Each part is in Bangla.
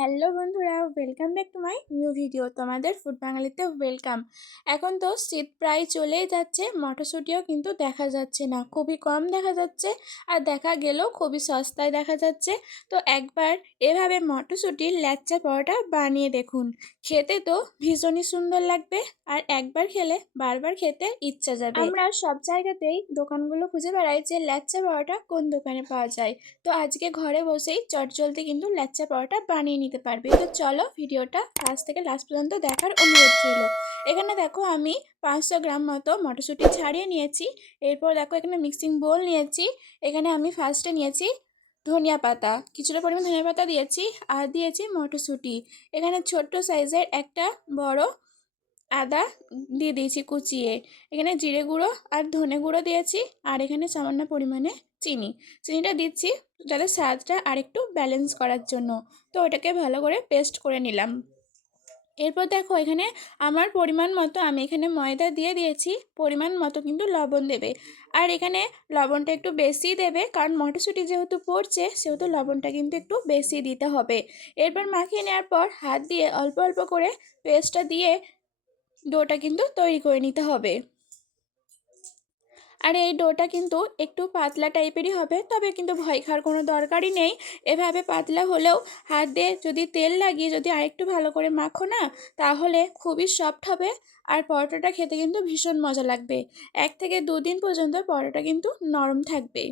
হ্যালো বন্ধুরা welcome back to my new video তোমাদের ফুড বাঙালিতে ওয়েলকাম এখন তো শীত প্রায় চলেই যাচ্ছে, মটরশুঁটিও কিন্তু দেখা যাচ্ছে না। খুবই কম দেখা যাচ্ছে আর দেখা গেলেও খুবই সস্তায় দেখা যাচ্ছে। তো একবার এভাবে মটরশুঁটির ল্যাচ্চা পরোটা বানিয়ে দেখুন। খেতে তো ভীষণই সুন্দর লাগবে আর একবার খেলে বারবার খেতে ইচ্ছা যাবে। আমরা সব জায়গাতেই দোকানগুলো খুঁজে বেড়াই যে ল্যাচ্চা পরোটা কোন দোকানে পাওয়া যায়। তো আজকে ঘরে বসেই চটজলদি কিন্তু ল্যাচ্চা পরোটা বানিয়ে পারবে। তো চলো ভিডিওটা ফার্স্ট থেকে লাস্ট পর্যন্ত দেখার অনুরোধ ছিল এখানে দেখো আমি পাঁচশো গ্রাম মতো মটরশুঁটি ছাড়িয়ে নিয়েছি। এরপর দেখো এখানে মিক্সিং বোল নিয়েছি। এখানে আমি ফার্স্টে নিয়েছি ধনিয়া পাতা। কিছুটা পরিমাণ ধনিয়া পাতা দিয়েছি আর দিয়েছি মটরশুঁটি। এখানে ছোট্ট সাইজের একটা বড় আদা দিয়ে দিয়েছি কুচিয়ে। এখানে জিরে গুঁড়ো আর ধনে গুঁড়ো দিয়েছি। আর এখানে সামান্য পরিমাণে চিনি। চিনিটা দিচ্ছি যাতে স্বাদটা আরেকটু ব্যালেন্স করার জন্য। তো ওটাকে ভালো করে পেস্ট করে নিলাম। এরপর দেখো এখানে আমার পরিমাণ মতো আমি এখানে ময়দা দিয়ে দিয়েছি। পরিমাণ মতো কিন্তু লবণ দেবে। আর এখানে লবণটা একটু বেশি দেবে কারণ মটরশুঁটি যেহেতু পড়ছে, সেহেতু লবণটা কিন্তু একটু বেশি দিতে হবে। এরপর মাখিয়ে নেওয়ার পর হাত দিয়ে অল্প অল্প করে পেস্টটা দিয়ে ডোটা কিন্তু তৈরি করে নিতে হবে। আর এই ডোটা কিন্তু একটু পাতলা টাইপেরই হবে, তবে কিন্তু ভয় খাওয়ার কোনো দরকারই নেই। এভাবে পাতলা হলেও হাত দিয়ে যদি তেল লাগিয়ে যদি আরেকটু ভালো করে মাখো না, তাহলে খুবই সফট হবে আর পরোটাটা খেতে কিন্তু ভীষণ মজা লাগবে। এক থেকে দুদিন পর্যন্ত পরোটা কিন্তু নরম থাকবে।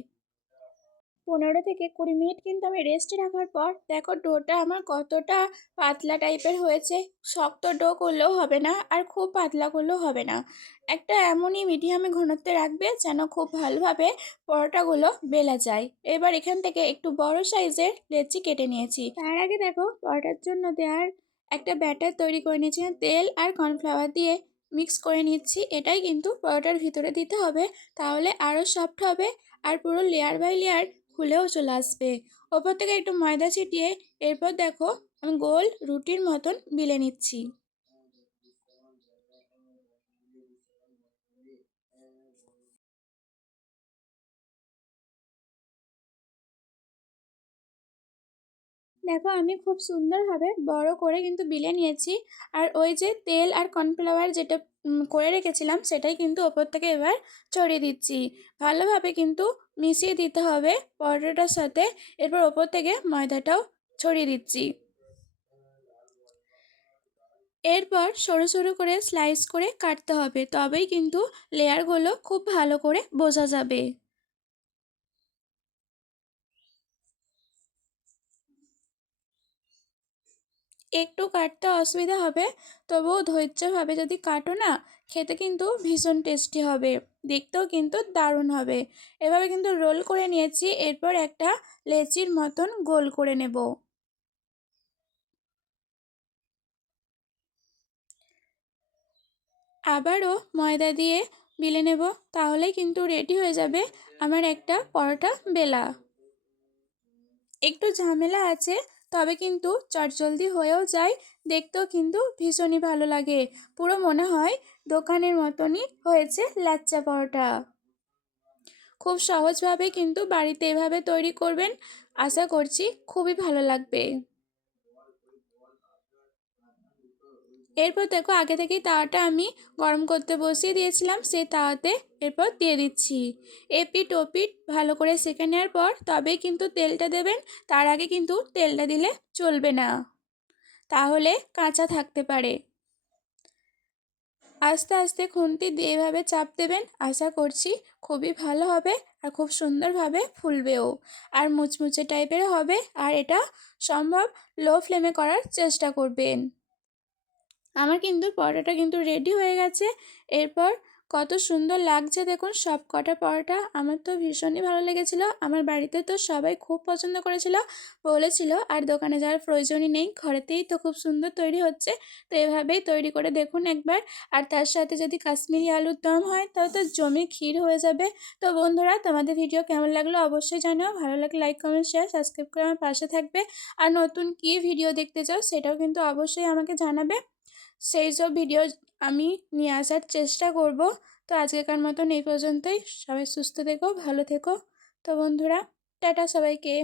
পনেরো থেকে কুড়ি মিনিট কিন্তু আমি রেস্টে রাখার পর, দেখো ডোটা আমার কতটা পাতলা টাইপের হয়েছে। শক্ত ডো করলেও হবে না আর খুব পাতলা করলেও হবে না। একটা এমনই মিডিয়ামে ঘনত্বে রাখবে যেন খুব ভালোভাবে পরোটাগুলো বেলা যায়। এবার এখান থেকে একটু বড় সাইজের লেচি কেটে নিয়েছি। তার আগে দেখো, পরোটার জন্য দেওয়ার একটা ব্যাটার তৈরি করে নিয়েছি। তেল আর কর্নফ্লাওয়ার দিয়ে মিক্স করে নিচ্ছি। এটাই কিন্তু পরোটার ভিতরে দিতে হবে। তাহলে আরও সফট হবে আর পুরো লেয়ার বাই লেয়ার খুলেও চলে আসবে। ওপর থেকে একটু ময়দা ছিটিয়ে এরপর দেখো, আমি গোল রুটির মতন বিলে নিচ্ছি। দেখো আমি খুব সুন্দরভাবে বড় করে কিন্তু বিলে নিয়েছি। আর ওই যে তেল আর কর্নফ্লাওয়ার যেটা করে রেখেছিলাম সেটাই কিন্তু ওপর থেকে এবার ছড়িয়ে দিচ্ছি। ভালোভাবে কিন্তু মিশিয়ে দিতে হবে পরোটাটার সাথে। এরপর ওপর থেকে ময়দাটাও ছড়িয়ে দিচ্ছি। এরপর সরু সরু করে স্লাইস করে কাটতে হবে। তবেই কিন্তু লেয়ারগুলো খুব ভালো করে বোঝা যাবে। একটু কাটতে অসুবিধা হবে। তবুও ধৈর্যভাবে যদি কাটো না, খেতে কিন্তু ভীষণ টেস্টি হবে। দেখতেও কিন্তু দারুণ হবে। এভাবে কিন্তু রোল করে নিয়েছি, এরপর একটা লেচির মতন গোল করে নেব। আবারও ময়দা দিয়ে বিলে নেব তাহলে কিন্তু রেডি হয়ে যাবে আমার একটা পরোটা বেলা। একটু ঝামেলা আছে তবে কিন্তু চটজলদি হয়েও যায়, দেখতেও কিন্তু ভীষণই ভালো লাগে। পুরো মনে হয় দোকানের মতনই হয়েছে লাচ্চা পরোটা। খুব সহজভাবে কিন্তু বাড়িতে এভাবে তৈরি করবেন, আশা করছি খুবই ভালো লাগবে। এরপর দেখো আগে থেকেই তাওয়াটা আমি গরম করতে বসিয়ে দিয়েছিলাম, সেই তাওয়াতে এরপর দিয়ে দিচ্ছি। এপিট ওপিট ভালো করে সেঁকে নেওয়ার পর তবেই কিন্তু তেলটা দেবেন, তার আগে কিন্তু তেলটা দিলে চলবে না। তাহলে কাঁচা থাকতে পারে। আস্তে আস্তে খুন্তি দিয়ে এভাবে চাপ দেবেন, আশা করছি খুবই ভালো হবে আর খুব সুন্দরভাবে ফুলবেও। আর মুচমুচে টাইপের হবে আর এটা সম্ভব লো ফ্লেমে করার চেষ্টা করবেন। আমার কিন্তু পরোটাটা কিন্তু রেডি হয়ে গেছে। এরপর কত সুন্দর লাগছে দেখুন সব কটা পরোটা। আমার তো ভীষণই ভালো লেগেছিলো। আমার বাড়িতে তো সবাই খুব পছন্দ করেছিল, বলেছিল, আর দোকানে যাওয়ার প্রয়োজনই নেই। ঘরেতেই তো খুব সুন্দর তৈরি হচ্ছে, তো এভাবেই তৈরি করে দেখুন একবার। আর তার সাথে যদি কাশ্মীরি আলুর দম হয় তাহলে তো জমি ক্ষীর হয়ে যাবে। তো বন্ধুরা, তোমাদের ভিডিও কেমন লাগল অবশ্যই জানাও। ভালো লাগলে লাইক কমেন্ট শেয়ার সাবস্ক্রাইব করে আমার পাশে থাকবে। আর নতুন কী ভিডিও দেখতে চাও, সেটাও কিন্তু অবশ্যই আমাকে জানাবে। সেই সব ভিডিও আমি নিয়ে আসার চেষ্টা করব। তো আজকেকার মতন এই পর্যন্তই। সবাই সুস্থ থেকো, ভালো থেকো। তো বন্ধুরা, টাটা সবাইকে।